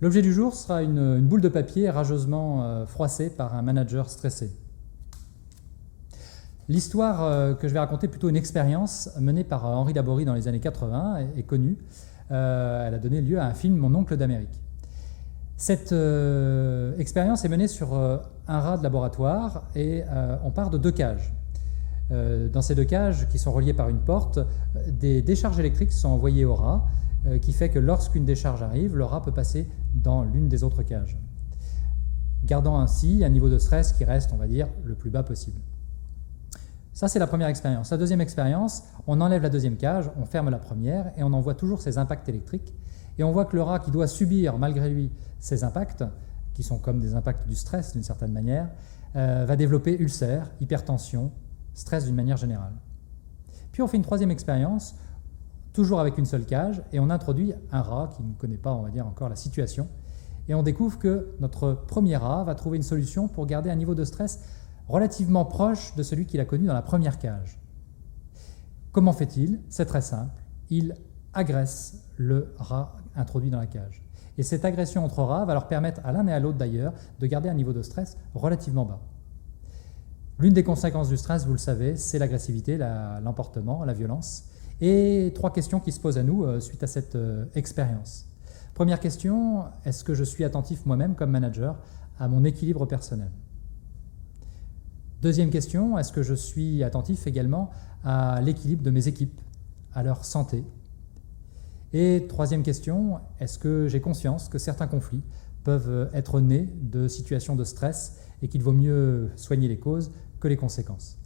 L'objet du jour sera une boule de papier rageusement froissée par un manager stressé. L'histoire que je vais raconter est plutôt une expérience menée par Henri Laborie dans les années 80 et connue. Elle a donné lieu à un film, Mon oncle d'Amérique. Cette expérience est menée sur un rat de laboratoire et on part de deux cages. Dans ces deux cages, qui sont reliées par une porte, des décharges électriques sont envoyées au rat, qui fait que lorsqu'une décharge arrive, le rat peut passer dans l'une des autres cages, gardant ainsi un niveau de stress qui reste, on va dire, le plus bas possible. Ça, c'est la première expérience. La deuxième expérience, on enlève la deuxième cage, on ferme la première et on envoie toujours ces impacts électriques. Et on voit que le rat qui doit subir, malgré lui, ces impacts, qui sont comme des impacts du stress d'une certaine manière, va développer ulcères, hypertension, stress d'une manière générale. Puis on fait une troisième expérience, toujours avec une seule cage, et on introduit un rat qui ne connaît pas, on va dire, encore la situation, et on découvre que notre premier rat va trouver une solution pour garder un niveau de stress relativement proche de celui qu'il a connu dans la première cage. Comment fait-il? C'est très simple, il agresse le rat introduit dans la cage. Et cette agression entre rats va leur permettre à l'un et à l'autre d'ailleurs de garder un niveau de stress relativement bas. L'une des conséquences du stress, vous le savez, c'est l'agressivité, l'emportement, la violence. Et trois questions qui se posent à nous suite à cette expérience. Première question, est-ce que je suis attentif moi-même comme manager à mon équilibre personnel? Deuxième question, est-ce que je suis attentif également à l'équilibre de mes équipes, à leur santé? Et troisième question, est-ce que j'ai conscience que certains conflits peuvent être nés de situations de stress et qu'il vaut mieux soigner les causes que les conséquences?